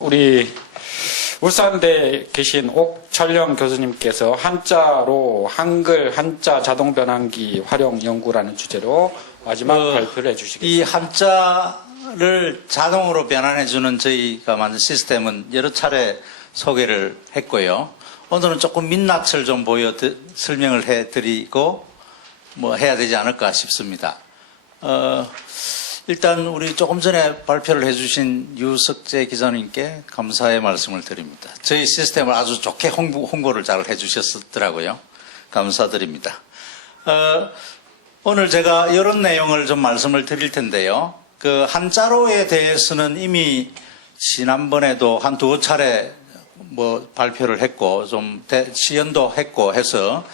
우리 울산대에 계신 옥철영 교수님께서 한자로 한글 한자 자동 변환기 활용 연구라는 주제로 마지막 발표를 해주시겠습니다. 이 한자를 자동으로 변환해주는 저희가 만든 시스템은 여러 차례 소개를 했고요. 오늘은 조금 민낯을 좀 설명을 해드리고 해야 되지 않을까 싶습니다. 일단 우리 조금 전에 발표를 해주신 유석재 기자님께 감사의 말씀을 드립니다. 저희 시스템을 아주 좋게 홍보를 잘 해주셨더라고요. 감사드립니다. 오늘 제가 이런 내용을 좀 말씀을 드릴 텐데요. 그 한자로에 대해서는 이미 지난번에도 한 두어 차례 발표를 했고 좀 시연도 했고 해서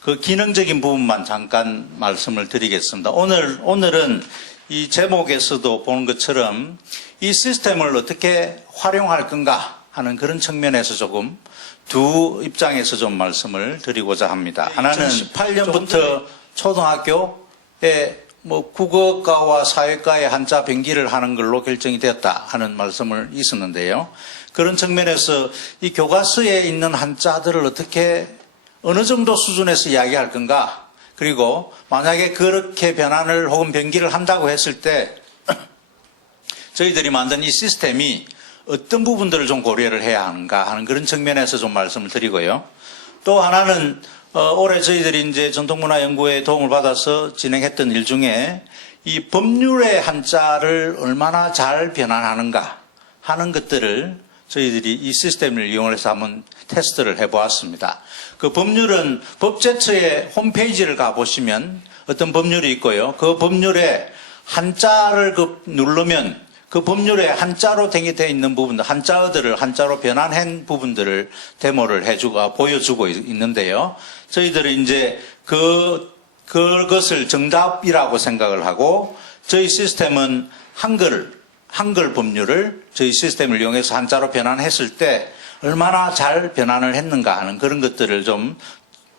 그 기능적인 부분만 잠깐 말씀을 드리겠습니다. 오늘은 이 제목에서도 보는 것처럼 이 시스템을 어떻게 활용할 건가 하는 그런 측면에서 조금 두 입장에서 좀 말씀을 드리고자 합니다. 하나는 2018년부터 초등학교에 국어과와 사회과의 한자 변기를 하는 걸로 결정이 되었다 하는 말씀을 있었는데요. 그런 측면에서 이 교과서에 있는 한자들을 어떻게 어느 정도 수준에서 이야기할 건가, 그리고 만약에 그렇게 변환을 혹은 변기를 한다고 했을 때 저희들이 만든 이 시스템이 어떤 부분들을 좀 고려를 해야 하는가 하는 그런 측면에서 좀 말씀을 드리고요. 또 하나는 올해 저희들이 이제 전통문화연구회의 도움을 받아서 진행했던 일 중에 이 법률의 한자를 얼마나 잘 변환하는가 하는 것들을 저희들이 이 시스템을 이용해서 한번 테스트를 해보았습니다. 그 법률은 법제처의 홈페이지를 가보시면 어떤 법률이 있고요. 그 법률에 한자를 누르면 그 법률에 한자로 되어 있는 부분들, 한자어들을 한자로 변환한 부분들을 데모를 보여주고 있는데요. 저희들은 이제 그것을 정답이라고 생각을 하고 저희 시스템은 한글 법률을 저희 시스템을 이용해서 한자로 변환했을 때 얼마나 잘 변환을 했는가 하는 그런 것들을 좀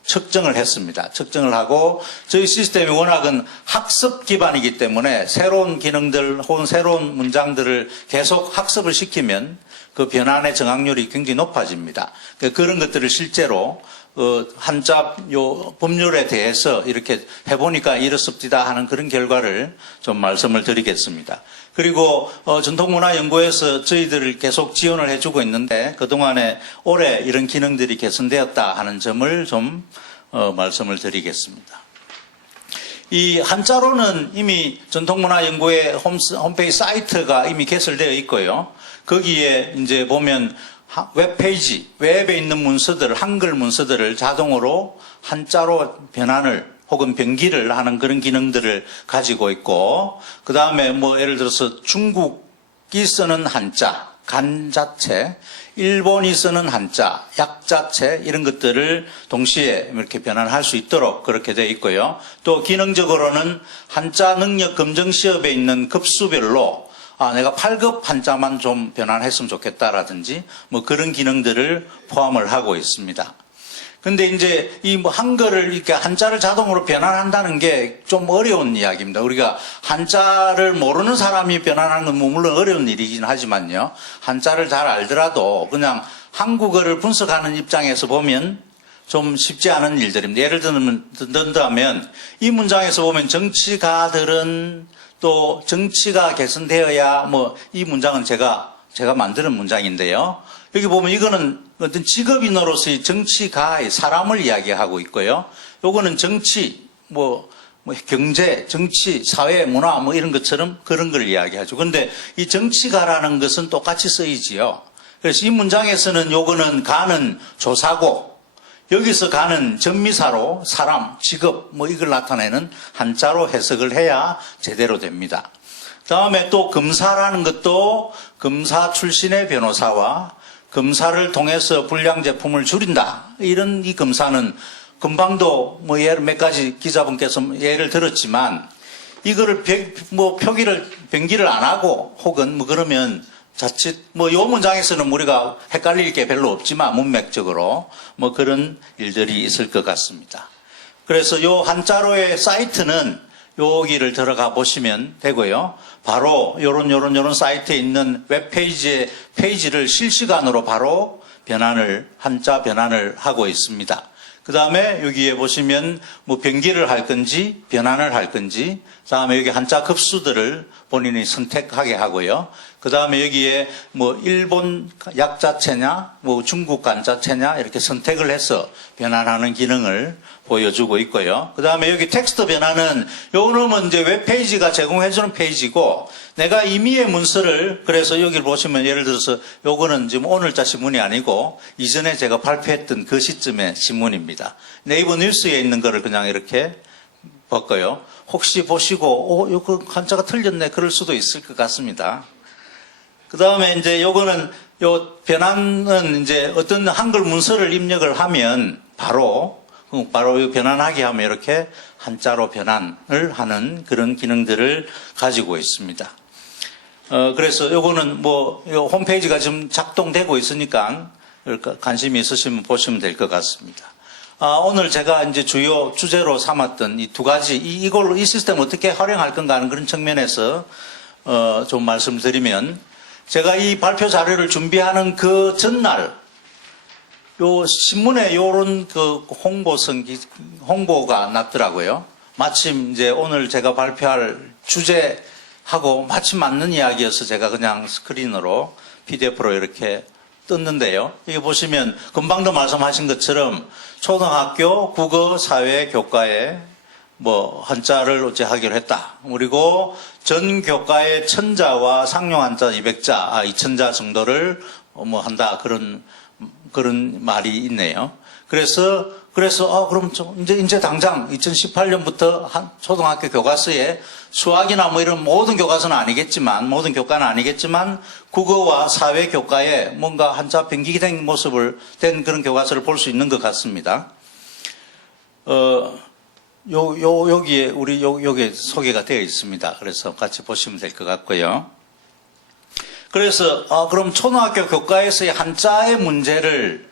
측정을 했습니다. 측정을 하고 저희 시스템이 워낙은 학습 기반이기 때문에 새로운 기능들 혹은 새로운 문장들을 계속 학습을 시키면 그 변환의 정확률이 굉장히 높아집니다. 그런 것들을 실제로 한자 법률에 대해서 이렇게 해보니까 이렇습니다 하는 그런 결과를 좀 말씀을 드리겠습니다. 그리고 전통문화연구에서 저희들을 계속 지원을 해주고 있는데 그동안에 올해 이런 기능들이 개선되었다 하는 점을 좀 말씀을 드리겠습니다. 이 한자로는 이미 전통문화연구회 홈페이지 사이트가 이미 개설되어 있고요. 거기에 이제 보면 웹페이지, 웹에 있는 문서들, 한글 문서들을 자동으로 한자로 변환을 혹은 변기를 하는 그런 기능들을 가지고 있고, 그 다음에 예를 들어서 중국이 쓰는 한자, 간자체, 일본이 쓰는 한자, 약자체 이런 것들을 동시에 이렇게 변환할 수 있도록 그렇게 되어 있고요. 또 기능적으로는 한자 능력 검정 시험에 있는 급수별로 내가 8급 한자만 좀 변환했으면 좋겠다라든지 그런 기능들을 포함을 하고 있습니다. 근데 이제 이 한글을 이렇게 한자를 자동으로 변환한다는 게 좀 어려운 이야기입니다. 우리가 한자를 모르는 사람이 변환하는 건 물론 어려운 일이긴 하지만요. 한자를 잘 알더라도 그냥 한국어를 분석하는 입장에서 보면 좀 쉽지 않은 일들입니다. 예를 든다면 이 문장에서 보면 정치가들은 또 정치가 개선되어야 이 문장은 제가 만드는 문장인데요. 여기 보면 이거는 어떤 직업인으로서의 정치가의 사람을 이야기하고 있고요. 요거는 정치, 경제, 정치, 사회, 문화 이런 것처럼 그런 걸 이야기하죠. 그런데 이 정치가라는 것은 똑같이 쓰이지요. 그래서 이 문장에서는 요거는 가는 조사고 여기서 가는 전미사로 사람, 직업 이걸 나타내는 한자로 해석을 해야 제대로 됩니다. 다음에 또 검사라는 것도 검사 출신의 변호사와 검사를 통해서 불량 제품을 줄인다. 이런 이 검사는 금방도 예를 몇 가지 기자분께서 예를 들었지만 이거를 변기를 안 하고 혹은 그러면 자칫 요 문장에서는 우리가 헷갈릴 게 별로 없지만 문맥적으로 그런 일들이 있을 것 같습니다. 그래서 요 한자로의 사이트는 여기를 들어가 보시면 되고요. 바로 요런 사이트에 있는 웹페이지의 페이지를 실시간으로 바로 한자 변환을 하고 있습니다. 그 다음에 여기에 보시면 뭐 변기를 할 건지 변환을 할 건지, 그 다음에 여기 한자 급수들을 본인이 선택하게 하고요. 그 다음에 여기에 뭐 일본 약자체냐, 뭐 중국 간자체냐 이렇게 선택을 해서 변환하는 기능을 보여주고 있고요. 그 다음에 여기 텍스트 변환은 요놈은 이제 웹페이지가 제공해주는 페이지고, 내가 임의의 문서를, 그래서 여기를 보시면 예를 들어서 요거는 지금 오늘자 신문이 아니고 이전에 제가 발표했던 그 시점의 신문입니다. 네이버 뉴스에 있는 거를 그냥 이렇게 봤고요. 혹시 보시고 요거 한자가 틀렸네 그럴 수도 있을 것 같습니다. 그 다음에 이제 요거는 요 변환은 이제 어떤 한글 문서를 입력을 하면 바로 이 변환하게 하면 이렇게 한자로 변환을 하는 그런 기능들을 가지고 있습니다. 그래서 요거는 요 홈페이지가 지금 작동되고 있으니까 관심이 있으시면 보시면 될 것 같습니다. 오늘 제가 이제 주요 주제로 삼았던 이 두 가지, 이 시스템을 어떻게 활용할 건가 하는 그런 측면에서, 좀 말씀드리면, 제가 이 발표 자료를 준비하는 그 전날, 요 신문에 요런 그 홍보가 났더라고요. 마침 이제 오늘 제가 발표할 주제하고 마침 맞는 이야기여서 제가 그냥 스크린으로 PDF로 이렇게 떴는데요. 여기 보시면 금방도 말씀하신 것처럼 초등학교 국어 사회 교과에 한자를 어째 하기로 했다. 그리고 전 교과에 천자와 상용 한자 200자, 2000자 정도를 한다. 그런 말이 있네요. 그래서 그럼 이제 당장 2018년부터 초등학교 교과서에 수학이나 이런 모든 교과서는 아니겠지만, 모든 교과는 아니겠지만, 국어와 사회 교과에 뭔가 한자 변기된 모습을 된 그런 교과서를 볼 수 있는 것 같습니다. 여기에, 여기에 소개가 되어 있습니다. 그래서 같이 보시면 될 것 같고요. 그래서, 그럼 초등학교 교과에서의 한자의 문제를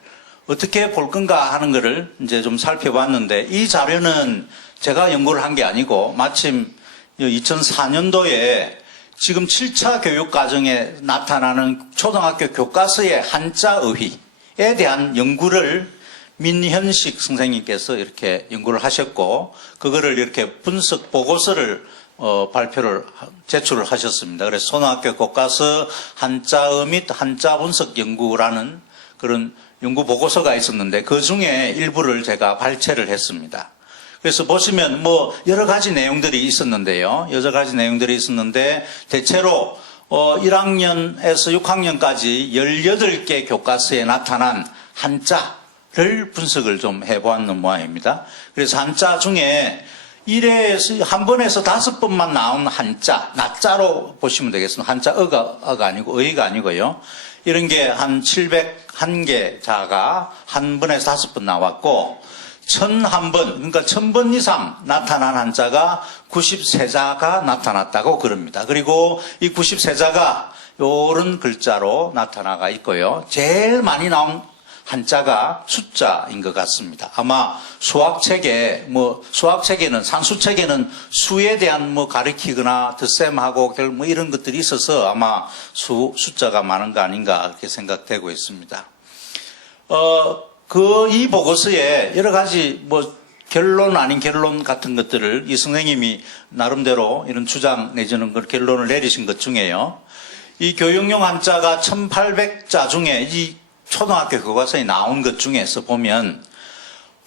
어떻게 볼 건가 하는 거를 이제 좀 살펴봤는데, 이 자료는 제가 연구를 한 게 아니고, 마침 2004년도에 지금 7차 교육과정에 나타나는 초등학교 교과서의 한자 어휘에 대한 연구를 민현식 선생님께서 이렇게 연구를 하셨고, 그거를 이렇게 분석 보고서를 제출을 하셨습니다. 그래서 초등학교 교과서 한자어 및 한자 분석 연구라는 그런 연구 보고서가 있었는데, 그 중에 일부를 제가 발췌를 했습니다. 그래서 보시면 여러 가지 내용들이 있었는데요. 여러 가지 내용들이 있었는데, 대체로 1학년에서 6학년까지 18개 교과서에 나타난 한자를 분석을 좀 해보았는 모양입니다. 그래서 한자 중에 1회에서 한 번에서 5번만 나온 한자, 낮자로 보시면 되겠습니다. 한자 어가 아니고 의가 아니고요. 이런 게 한 701개 자가 한 번에서 5번 나왔고, 1001번, 그러니까 1000번 이상 나타난 한자가 93자가 나타났다고 그럽니다. 그리고 이 93자가 요런 글자로 나타나가 있고요. 제일 많이 나온 한자가 숫자인 것 같습니다. 아마 수학책에는, 산수책에는 수에 대한 가르치거나 덧셈하고 이런 것들이 있어서 아마 숫자가 많은 거 아닌가 그렇게 생각되고 있습니다. 이 보고서에 여러 가지 결론 아닌 결론 같은 것들을 이 선생님이 나름대로 이런 주장 내지는 결론을 내리신 것 중에요. 이 교육용 한자가 1800자 중에 이 초등학교 교과서에 나온 것 중에서 보면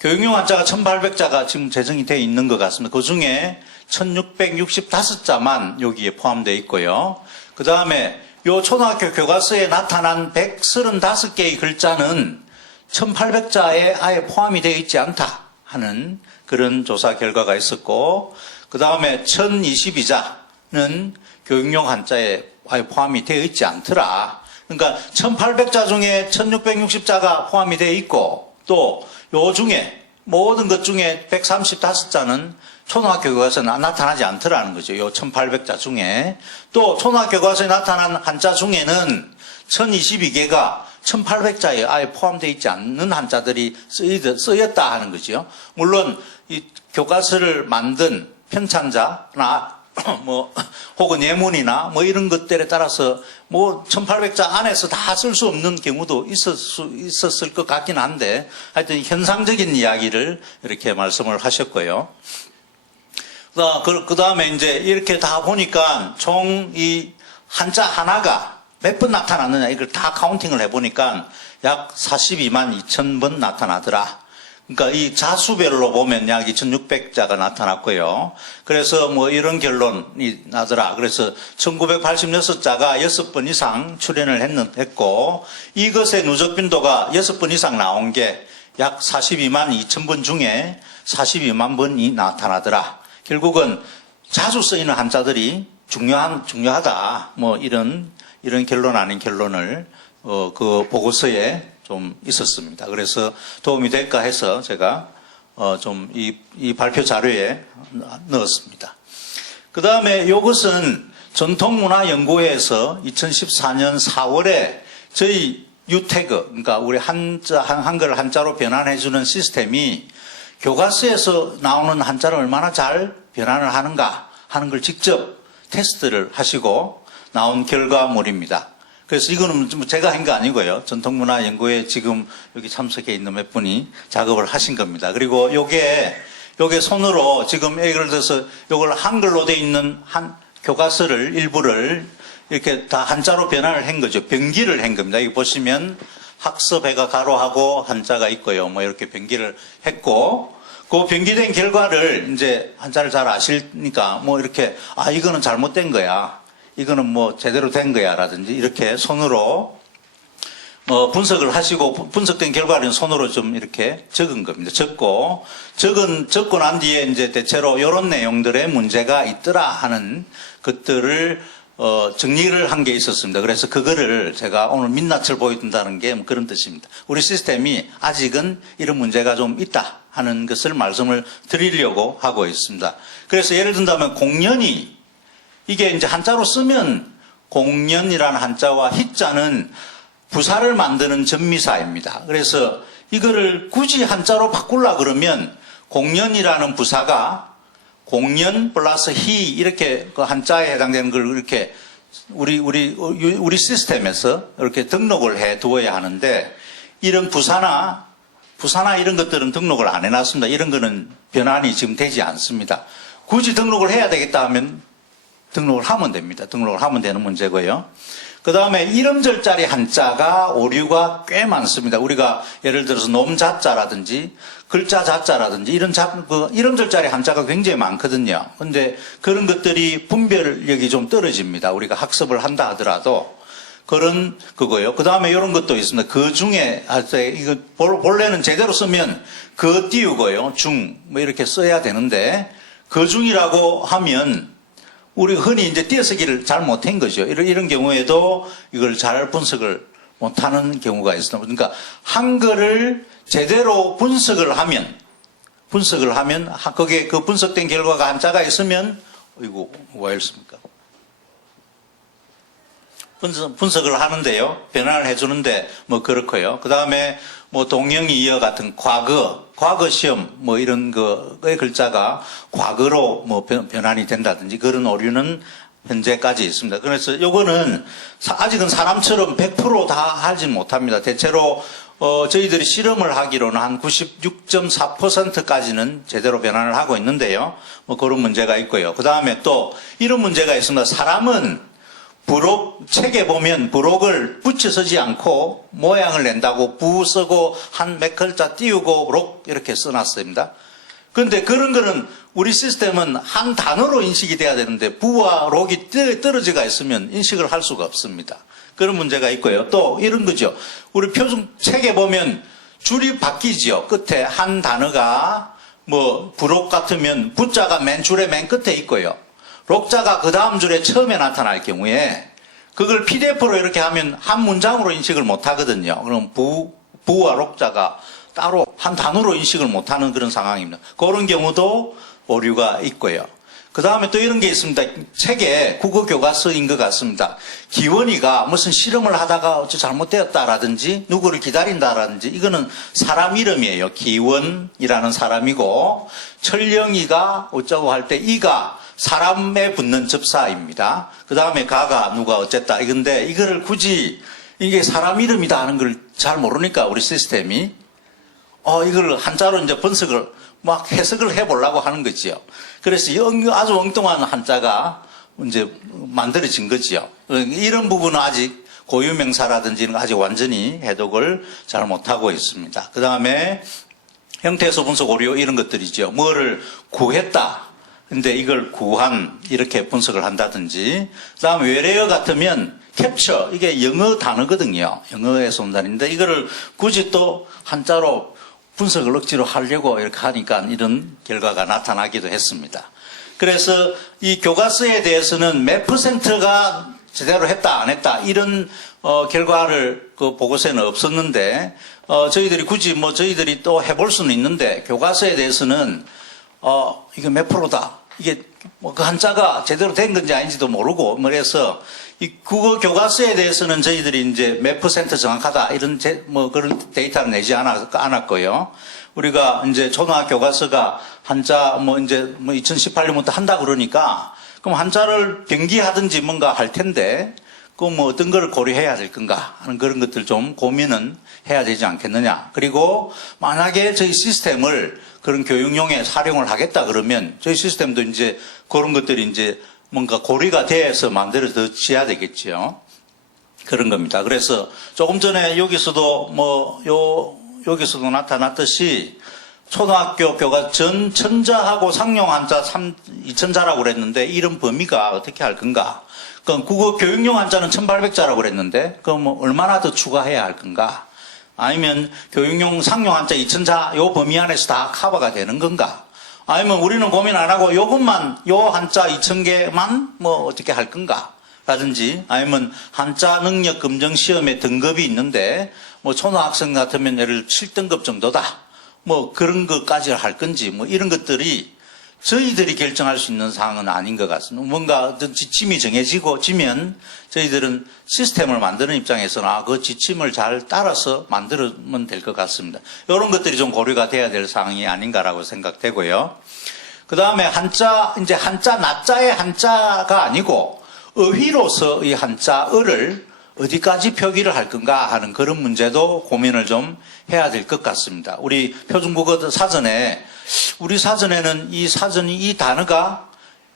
교육용 한자가 1800자가 지금 제정이 되어 있는 것 같습니다. 그 중에 1665자만 여기에 포함되어 있고요. 그 다음에 이 초등학교 교과서에 나타난 135개의 글자는 1800자에 아예 포함이 되어 있지 않다 하는 그런 조사 결과가 있었고, 그 다음에 1022자는 교육용 한자에 아예 포함이 되어 있지 않더라. 그러니까 1800자 중에 1660자가 포함이 되어 있고, 또 요 중에 모든 것 중에 135자는 초등학교 교과서에 나타나지 않더라는 거죠. 요 1800자 중에. 또 초등학교 교과서에 나타난 한자 중에는 1022개가 1800자에 아예 포함되어 있지 않는 한자들이 쓰였다 하는 거죠. 물론 이 교과서를 만든 편찬자나 뭐 혹은 예문이나 뭐 이런 것들에 따라서 뭐 1800자 안에서 다 쓸 수 없는 경우도 있었을 것 같긴 한데 하여튼 현상적인 이야기를 이렇게 말씀을 하셨고요. 그 다음에 이제 이렇게 다 보니까 총 이 한자 하나가 몇 번 나타났느냐 이걸 다 카운팅을 해보니까 약 42만 2천 번 나타나더라. 그러니까 이 자수별로 보면 약 2,600자가 나타났고요. 그래서 뭐 이런 결론이 나더라. 그래서 1986자가 6번 이상 출연을 했고 이것의 누적 빈도가 6번 이상 나온 게 약 42만 2천 번 중에 42만 번이 나타나더라. 결국은 자주 쓰이는 한자들이 중요하다. 뭐 이런 결론 아닌 결론을 그 보고서에 좀 있었습니다. 그래서 도움이 될까 해서 제가 좀 이 발표 자료에 넣었습니다. 그 다음에 이것은 전통문화연구회에서 2014년 4월에 저희 유태그, 그러니까 우리 한글 한자로 변환해주는 시스템이 교과서에서 나오는 한자를 얼마나 잘 변환을 하는가 하는 걸 직접 테스트를 하시고 나온 결과물입니다. 그래서 이거는 제가 한 거 아니고요. 전통문화연구회 지금 여기 참석해 있는 몇 분이 작업을 하신 겁니다. 그리고 요게 손으로 지금 예를 들어서 요걸 한글로 돼 있는 교과서를 일부를 이렇게 다 한자로 변환을 한 거죠. 변기를 한 겁니다. 여기 보시면 학습해가 가로하고 한자가 있고요. 뭐 이렇게 변기를 했고 그 변기된 결과를 이제 한자를 잘 아시니까 뭐 이렇게 이거는 잘못된 거야. 이거는 뭐 제대로 된 거야 라든지 이렇게 손으로 분석을 하시고 분석된 결과는 손으로 좀 이렇게 적은 겁니다. 적고 난 뒤에 이제 대체로 이런 내용들의 문제가 있더라 하는 것들을 정리를 한 게 있었습니다. 그래서 그거를 제가 오늘 민낯을 보여준다는 게 그런 뜻입니다. 우리 시스템이 아직은 이런 문제가 좀 있다 하는 것을 말씀을 드리려고 하고 있습니다. 그래서 예를 든다면 공년이 이게 이제 한자로 쓰면 공년이라는 한자와 희자는 부사를 만드는 전미사입니다. 그래서 이거를 굳이 한자로 바꾸려 그러면 공년이라는 부사가 공년 플러스 희 이렇게 그 한자에 해당되는 걸 이렇게 우리 시스템에서 이렇게 등록을 해 두어야 하는데 이런 부사나 이런 것들은 등록을 안 해놨습니다. 이런 거는 변환이 지금 되지 않습니다. 굳이 등록을 해야 되겠다 하면 등록을 하면 됩니다. 등록을 하면 되는 문제고요. 그 다음에 이름절자리 한자가 오류가 꽤 많습니다. 우리가 예를 들어서 놈자자라든지 글자자자라든지 이름절자리 한자가 굉장히 많거든요. 근데 그런 것들이 분별력이 좀 떨어집니다. 우리가 학습을 한다 하더라도 그런 그거요. 그 다음에 이런 것도 있습니다. 그 중에 이거 본래는 제대로 쓰면 그 띄우고요. 뭐 이렇게 써야 되는데 그 중이라고 하면 우리 흔히 이제 띄어쓰기를 잘 못한 거죠. 이런 경우에도 이걸 잘 분석을 못하는 경우가 있습니다. 그러니까 한글을 제대로 분석을 하면 거기에 그 분석된 결과가 한자가 있으면 이거 왜 이렇습니까? 분석을 하는데요. 변환을 해주는데 뭐 그렇고요. 그 다음에 뭐 동영이어 같은 과거 시험 뭐 이런 거의 글자가 과거로 뭐 변환이 된다든지 그런 오류는 현재까지 있습니다. 그래서 요거는 아직은 사람처럼 100% 다 하진 못합니다. 대체로 저희들이 실험을 하기로는 한 96.4%까지는 제대로 변환을 하고 있는데요. 뭐 그런 문제가 있고요. 그 다음에 또 이런 문제가 있습니다. 사람은 책에 보면 부록을 붙여 쓰지 않고 모양을 낸다고 부 쓰고 한 몇 글자 띄우고 록 이렇게 써놨습니다. 그런데 그런 거는 우리 시스템은 한 단어로 인식이 돼야 되는데 부와 록이 떨어져가 있으면 인식을 할 수가 없습니다. 그런 문제가 있고요. 또 이런 거죠. 우리 표준 책에 보면 줄이 바뀌죠. 끝에 한 단어가 뭐 부록 같으면 부자가 줄의 맨 끝에 있고요. 록자가 그 다음 줄에 처음에 나타날 경우에 그걸 PDF로 이렇게 하면 한 문장으로 인식을 못 하거든요. 그럼 부와 록자가 따로 한 단어로 인식을 못 하는 그런 상황입니다. 그런 경우도 오류가 있고요. 그 다음에 또 이런 게 있습니다. 책에 국어 교과서인 것 같습니다. 기원이가 무슨 실험을 하다가 어째 잘못되었다라든지 누구를 기다린다라든지 이거는 사람 이름이에요. 기원이라는 사람이고 철령이가 어쩌고 할 때 이가 사람에 붙는 접사입니다. 그 다음에 가가 누가 어쨌다 이건데 이거를 굳이 이게 사람 이름이다 하는 걸 잘 모르니까 우리 시스템이 이걸 한자로 이제 번석을 막 해석을 해보려고 하는 거지요. 그래서 아주 엉뚱한 한자가 이제 만들어진 거지요. 이런 부분은 아직 고유명사라든지 이런 거 아직 완전히 해독을 잘 못하고 있습니다. 그 다음에 형태소 분석 오류 이런 것들이죠. 뭐를 구했다. 근데 이걸 구한 이렇게 분석을 한다든지. 그 다음에 외래어 같으면 캡처 이게 영어 단어거든요. 영어에서 온 단어인데 이거를 굳이 또 한자로 분석을 억지로 하려고 이렇게 하니까 이런 결과가 나타나기도 했습니다. 그래서 이 교과서에 대해서는 몇 %가 제대로 했다 안 했다 이런 결과를 그 보고서에는 없었는데 저희들이 굳이 뭐 저희들이 또 해볼 수는 있는데 교과서에 대해서는 이게 몇 %다 이게 뭐 그 한자가 제대로 된 건지 아닌지도 모르고 그래서 이 국어 교과서에 대해서는 저희들이 이제 몇 % 정확하다 이런 뭐 그런 데이터를 내지 않았고요. 우리가 이제 초등학교 교과서가 한자 뭐 이제 뭐 2018년부터 한다 그러니까 그럼 한자를 병기하든지 뭔가 할 텐데 그 뭐 어떤 걸 고려해야 될 건가 하는 그런 것들 좀 고민은 해야 되지 않겠느냐. 그리고 만약에 저희 시스템을 그런 교육용에 활용을 하겠다 그러면 저희 시스템도 이제 그런 것들이 이제 뭔가 고리가 돼서 만들어져야 되겠죠. 그런 겁니다. 그래서 조금 전에 여기서도 여기서도 나타났듯이 초등학교 교과 전 천자하고 상용 한자 2000자라고 그랬는데 이런 범위가 어떻게 할 건가? 그럼 국어 교육용 한자는 1800자라고 그랬는데 그럼 뭐 얼마나 더 추가해야 할 건가? 아니면 교육용 상용 한자 2000자 요 범위 안에서 다 커버가 되는 건가? 아니면 우리는 고민 안 하고 요것만 요 한자 2000개만 뭐 어떻게 할 건가? 라든지 아니면 한자 능력 검정 시험에 등급이 있는데 뭐 초등학생 같으면 예를 7등급 정도다. 뭐 그런 것까지 할 건지 뭐 이런 것들이 저희들이 결정할 수 있는 사항은 아닌 것 같습니다. 뭔가 어떤 지침이 정해지면 저희들은 시스템을 만드는 입장에서는 그 지침을 잘 따라서 만들면 될 것 같습니다. 이런 것들이 좀 고려가 돼야 될 사항이 아닌가라고 생각되고요. 그 다음에 한자, 이제 한자, 낮자의 한자가 아니고 어휘로서 이 한자어를 어디까지 표기를 할 건가 하는 그런 문제도 고민을 좀 해야 될 것 같습니다. 우리 표준국어 사전에 우리 사전에는 이 단어가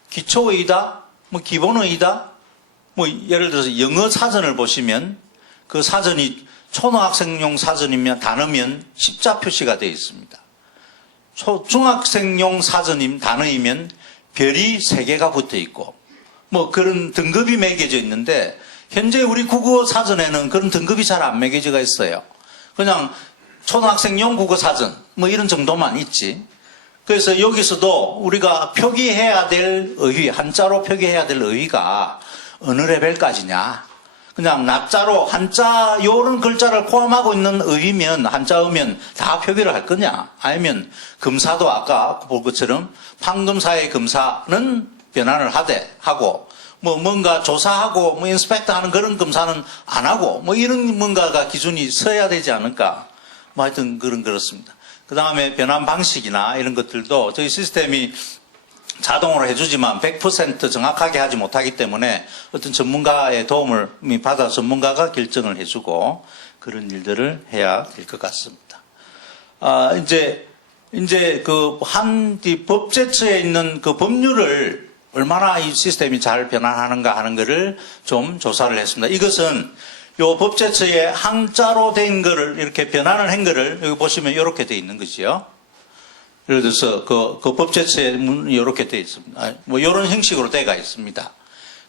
기초어이다, 뭐 기본어이다, 뭐 예를 들어서 영어 사전을 보시면 그 사전이 초등학생용 사전이면 단어면 십자 표시가 되어 있습니다. 중학생용 사전인 단어이면 별이 3개가 붙어 있고 뭐 그런 등급이 매겨져 있는데 현재 우리 국어 사전에는 그런 등급이 잘 안 매겨져 있어요. 그냥 초등학생용 국어 사전 뭐 이런 정도만 있지. 그래서 여기서도 우리가 표기해야 될 어휘, 한자로 표기해야 될 어휘가 어느 레벨까지냐. 그냥 낮자로 한자 요런 글자를 포함하고 있는 어휘면 한자어면 다 표기를 할 거냐. 아니면 검사도 아까 볼 것처럼 판검사의 검사는 변환을 하고 뭐 뭔가 조사하고 뭐 인스펙터 하는 그런 검사는 안 하고 뭐 이런 뭔가가 기준이 서야 되지 않을까. 뭐 하여튼 그렇습니다. 그 다음에 변환 방식이나 이런 것들도 저희 시스템이 자동으로 해주지만 100% 정확하게 하지 못하기 때문에 어떤 전문가의 도움을 받아 전문가가 결정을 해주고 그런 일들을 해야 될 것 같습니다. 이제 그 법제처에 있는 그 법률을 얼마나 이 시스템이 잘 변환하는가 하는 것을 좀 조사를 했습니다. 이것은 요 법제처에 한자로 된 거를 이렇게 변환을 한 거를 여기 보시면 이렇게 돼 있는 거지요. 예를 들어서 그 법제처에 이렇게 돼 있습니다. 뭐 이런 형식으로 돼가 있습니다.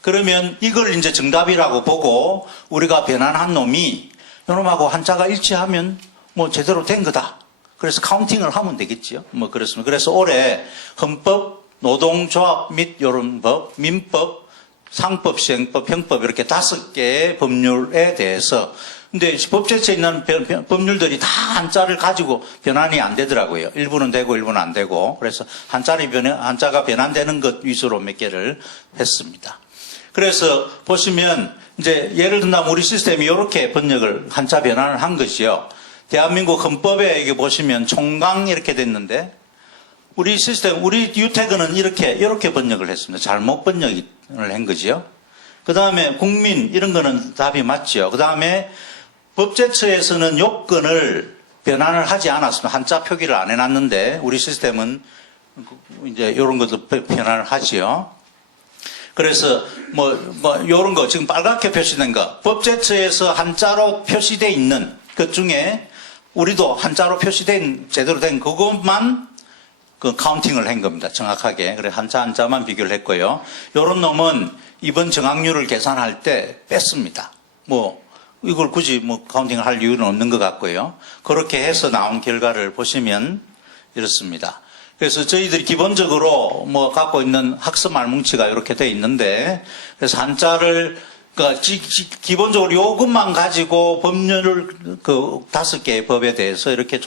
그러면 이걸 이제 정답이라고 보고 우리가 변환한 놈이 요놈하고 한자가 일치하면 뭐 제대로 된 거다. 그래서 카운팅을 하면 되겠지요. 뭐 그렇습니다. 그래서 올해 헌법, 노동조합 및 요런 법, 민법, 상법, 시행법, 형법 이렇게 5개의 법률에 대해서 근데 법제처에 있는 법률들이 다 한자를 가지고 변환이 안 되더라고요. 일부는 되고 일부는 안 되고. 그래서 한자가 변환되는 것 위주로 몇 개를 했습니다. 그래서 보시면 이제 예를 든다면 우리 시스템이 이렇게 번역을 한자 변환을 한 것이요. 대한민국 헌법에 이게 보시면 총강 이렇게 됐는데 우리 시스템, 우리 유태근은 이렇게 번역을 했습니다. 잘못 번역을 한 거지요. 그 다음에 국민 이런 거는 답이 맞죠. 그 다음에 법제처에서는 요건을 변환을 하지 않았습니다. 한자 표기를 안 해놨는데 우리 시스템은 이제 이런 것도 변환을 하지요. 그래서 요런 거 지금 빨갛게 표시된 거 법제처에서 한자로 표시되어 있는 것 중에 우리도 한자로 표시된 제대로 된 그것만 그 카운팅을 한 겁니다. 정확하게. 그래 한자만 비교를 했고요. 요런 놈은 이번 정확률을 계산할 때 뺐습니다. 이걸 굳이 카운팅을 할 이유는 없는 것 같고요. 그렇게 해서 나온 결과를 보시면 이렇습니다. 그래서 저희들이 기본적으로 갖고 있는 학습 말뭉치가 이렇게 돼 있는데, 그래서 한자를, 기본적으로 요것만 가지고 법률을 5개의 법에 대해서 이렇게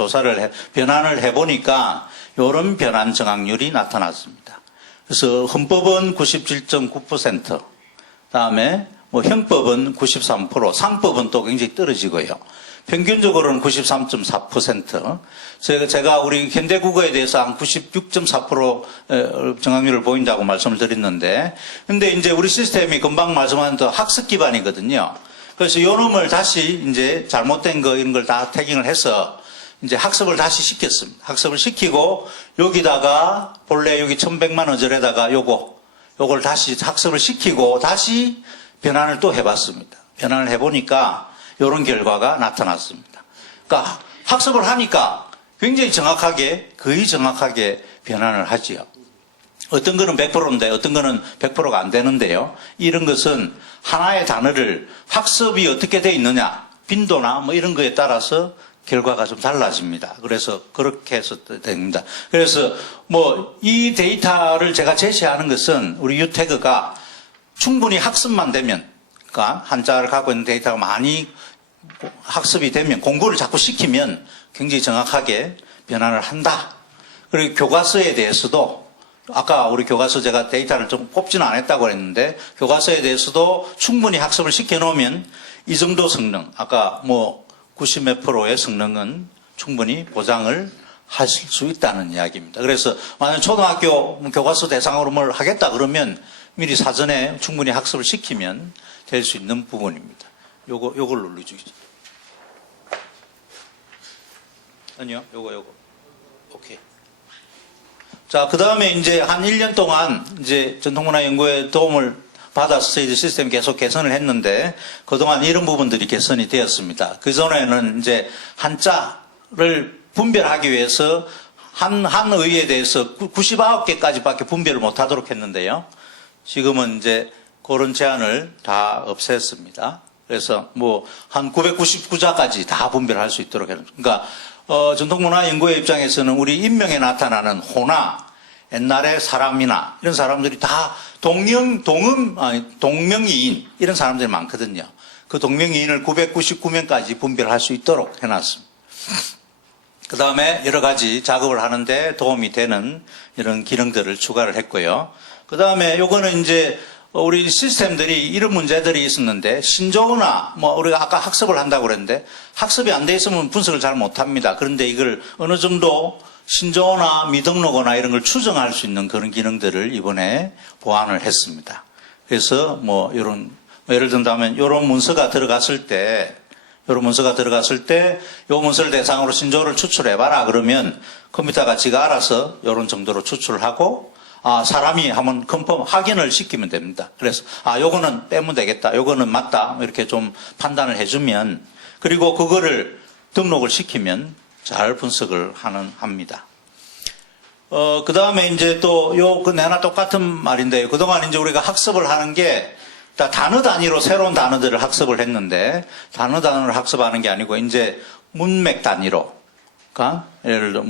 변환을 해보니까 요런 변환 정확률이 나타났습니다. 그래서 헌법은 97.9%, 다음에 형법은 93%, 상법은 또 굉장히 떨어지고요. 평균적으로는 93.4%. 제가 우리 현대국어에 대해서 한 96.4% 정확률을 보인다고 말씀을 드렸는데, 근데 이제 우리 시스템이 금방 말씀한 학습 기반이거든요. 그래서 요 놈을 다시 이제 잘못된 거 이런 걸 다 태깅을 해서 이제 학습을 다시 시켰습니다. 학습을 시키고 여기다가 본래 여기 1100만 어절에다가 요걸 다시 학습을 시키고 다시 변환을 또 해봤습니다. 변환을 해보니까 이런 결과가 나타났습니다. 그러니까 학습을 하니까 굉장히 거의 정확하게 변환을 하지요. 어떤 거는 100%인데 어떤 거는 100%가 안 되는데요. 이런 것은 하나의 단어를 학습이 어떻게 돼 있느냐, 빈도나 이런 거에 따라서 결과가 좀 달라집니다. 그래서 그렇게 해서 됩니다. 그래서 이 데이터를 제가 제시하는 것은 우리 유태그가 충분히 학습만 되면, 그러니까 한자를 갖고 있는 데이터가 많이 학습이 되면, 공부를 자꾸 시키면 굉장히 정확하게 변환을 한다. 그리고 교과서에 대해서도, 아까 우리 교과서 제가 데이터를 좀 뽑지는 않았다고 했는데, 교과서에 대해서도 충분히 학습을 시켜놓으면 이 정도 성능, 아까 90몇 프로의 성능은 충분히 보장을 하실 수 있다는 이야기입니다. 그래서 만약 초등학교 교과서 대상으로 뭘 하겠다 그러면 미리 사전에 충분히 학습을 시키면 될 수 있는 부분입니다. 요걸 눌러주시죠. 아니요, 요거. 오케이. 자, 그 다음에 이제 한 1년 동안 이제 전통문화연구의 도움을 받아서 저희들 시스템 계속 개선을 했는데, 그동안 이런 부분들이 개선이 되었습니다. 그전에는 이제 한자를 분별하기 위해서 한 의에 대해서 99개까지밖에 분별을 못 하도록 했는데요. 지금은 이제 그런 제한을 다 없앴습니다. 그래서 한 999자까지 다 분별할 수 있도록 했습니다. 그러니까 전통문화연구의 입장에서는 우리 인명에 나타나는 호나, 옛날에 사람이나 이런 사람들이 다 동명이인 이런 사람들이 많거든요. 그 동명이인을 999명까지 분별할 수 있도록 해놨습니다. 그 다음에 여러 가지 작업을 하는데 도움이 되는 이런 기능들을 추가를 했고요. 그 다음에 요거는 이제 우리 시스템들이 이런 문제들이 있었는데, 신조어나 우리가 아까 학습을 한다고 그랬는데 학습이 안 돼 있으면 분석을 잘 못합니다. 그런데 이걸 어느 정도 신조어나 미등록어나 이런 걸 추정할 수 있는 그런 기능들을 이번에 보완을 했습니다. 그래서 예를 든다면 요런 문서가 들어갔을 때 요 문서를 대상으로 신조어를 추출해봐라 그러면 컴퓨터가 지가 알아서 요런 정도로 추출을 하고, 사람이 한번 확인을 시키면 됩니다. 그래서 요거는 빼면 되겠다, 요거는 맞다, 이렇게 좀 판단을 해주면, 그리고 그거를 등록을 시키면 잘 분석을 합니다. 그 다음에 이제 내나 똑같은 말인데요. 그동안 이제 우리가 학습을 하는 게 다 단어 단위로 새로운 단어들을 학습을 했는데, 단어를 학습하는 게 아니고 이제 문맥 단위로, 그러니까 예를 들어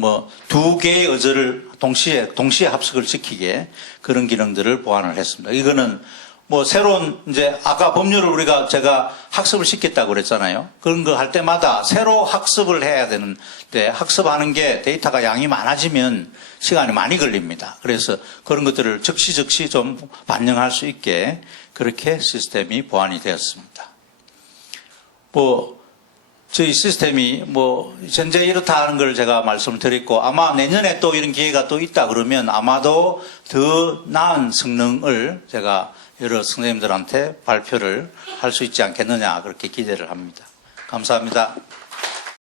2개의 어절을 동시에 합숙을 시키게 그런 기능들을 보완을 했습니다. 이거는 뭐 새로운 이제 아까 법률을 제가 학습을 시켰다고 그랬잖아요. 그런 거 할 때마다 새로 학습을 해야 되는데 학습하는 게 데이터가 양이 많아지면 시간이 많이 걸립니다. 그래서 그런 것들을 즉시 좀 반영할 수 있게 그렇게 시스템이 보완이 되었습니다. 뭐 저희 시스템이 뭐 현재 이렇다 하는 걸 제가 말씀을 드렸고 아마 내년에 또 이런 기회가 또 있다 그러면 아마도 더 나은 성능을 제가 여러 선생님들한테 발표를 할 수 있지 않겠느냐 그렇게 기대를 합니다. 감사합니다.